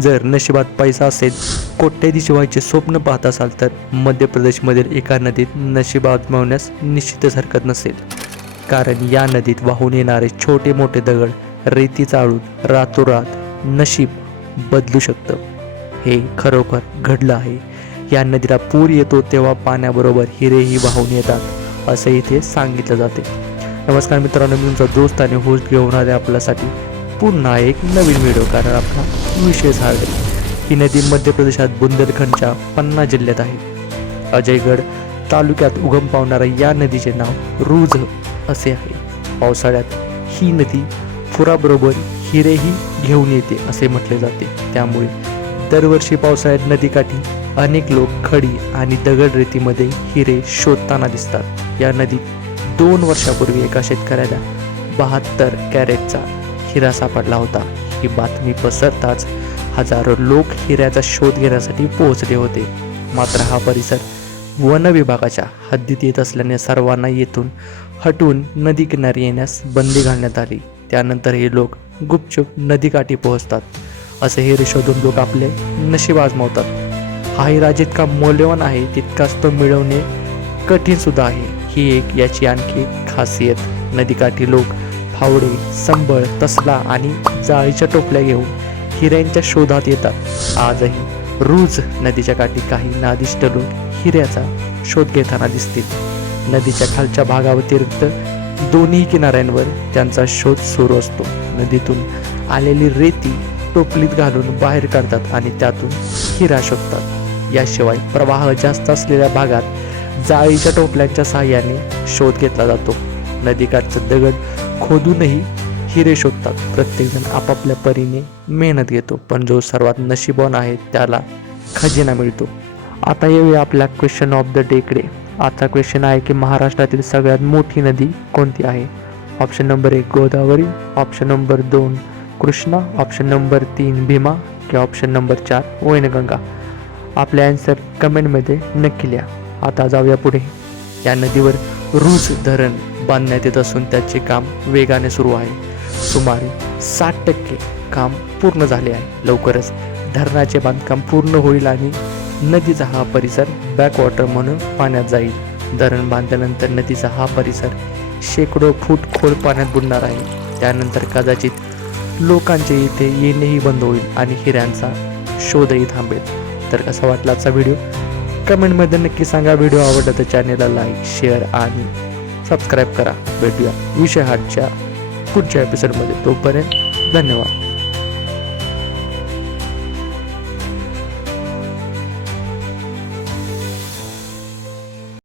जर नशिबात पैसा असेल कोट्याधीश व्हायचे स्वप्न पाहत असाल तर मध्य प्रदेशमधील एका नदीत नशिबात आजमावण्यास निश्चितच हरकत नसेल. कारण या नदीत वाहून येणारे छोटे मोठे दगड रेती चाळून रातोरात नशीब बदलू शकतं. हे खरोखर घडलं आहे. या नदीला पूर येतो तेव्हा पाण्याबरोबर हिरेही वाहून येतात असे इथे सांगितलं जाते. नमस्कार मित्रांनो मी तुमचा दोस्त आणि होस्ट घेऊन आले आपल्यासाठी पुन्हा एक नवीन व्हिडिओ कारण आपला विशेष हार्ड ही नदी मध्य प्रदेशात बुंदेलखंडच्या पन्ना जिल्ह्यात आहे. अजयगड तालुक्यात उगम पावणाऱ्या या नदीचे नाव रुझ असे आहे. पावसाळ्यात ही नदी पुराबरोबर हिरेही घेऊन येते असे म्हटले जाते. त्यामुळे दरवर्षी पावसाळ्यात नदीकाठी अनेक लोक खडी आणि दगड रेतीमध्ये हिरे शोधताना दिसतात. या नदीत दोन वर्षापूर्वी एका शेतकऱ्याला बहात्तर कॅरेटचा हिरा सापडला होता. ही बातमी पसरताच हजारो लोक हिऱ्याचा शोध घेण्यासाठी पोहोचले होते. मात्र हा परिसर वन विभागाच्या हद्दीत येत असल्याने सर्वांना येथून हटून नदीकिनारी येण्यास बंदी घालण्यात आली. त्यानंतर हे लोक गुपचूप नदीकाठी पोहोचतात. असे हिरे शोधून लोक आपले नशीब आजमावतात. हा हिरा जितका मौल्यवान आहे तितकाच तो मिळवणे कठीण सुद्धा आहे. ही एक याची आणखी खासियत. नदीकाठी लोक फावडे संबळ तसला आणि जाळीच्या टोपल्या घेऊन हिऱ्यांच्या शोधात येतात. आजही रूज नदीच्या काठी काही नादिष्ट लोक हिऱ्याचा शोध घेताना दिसतील. नदीच्या खालच्या भागाव्यतिरिक्त दोन्ही किनाऱ्यांवर त्यांचा शोध सुरू असतो. नदीतून आलेली रेती टोपलीत घालून बाहेर काढतात आणि त्यातून हिरा शोधतात. याशिवाय प्रवाह जास्त असलेल्या भागात जाळीच्या टोपल्यांच्या साहाय्याने शोध घेतला जातो. नदीकाठचं दगड खोदूनही हिरे शोधतात. प्रत्येकजण आपापल्या परीने मेहनत घेतो पण जो सर्वात नशीबवान आहे त्याला खजिना मिळतो. आता येऊया आपल्या क्वेश्चन ऑफ द डेकडे आता क्वेश्चन आहे की महाराष्ट्रातील सगळ्यात मोठी नदी कोणती आहे? ऑप्शन नंबर एक गोदावरी. ऑप्शन नंबर दोन कृष्णा. ऑप्शन नंबर तीन भीमा. किंवा ऑप्शन नंबर चार वैनगंगा. आपले ॲन्सर कमेंटमध्ये नक्की लिहा. आता जाऊया पुढे. या नदीवर रूज धरण बांधण्यात येत असून त्याचे काम वेगाने सुरू आहे. सुमारे साठ टक्के काम पूर्ण झाले आहे. लवकरच धरणाचे बांधकाम पूर्ण होईल आणि नदीचा हा परिसर बॅकवॉटर म्हणून पाण्यात जाईल. धरण बांधल्यानंतर नदीचा हा परिसर शेकडो फूट खोल पाण्यात बुडणार आहे. त्यानंतर कदाचित लोकांचे इथे येणेही बंद होईल आणि हिऱ्यांचा शोधही थांबेल. तर कसा वाटला आजचा व्हिडिओ? कमेंटमध्ये नक्की सांगा. व्हिडिओ आवडला तर चॅनेलला लाईक शेअर आणि सबस्क्राईब करा. भेटूया विषय हाटच्या पुढच्या एपिसोडमध्ये तोपर्यंत धन्यवाद.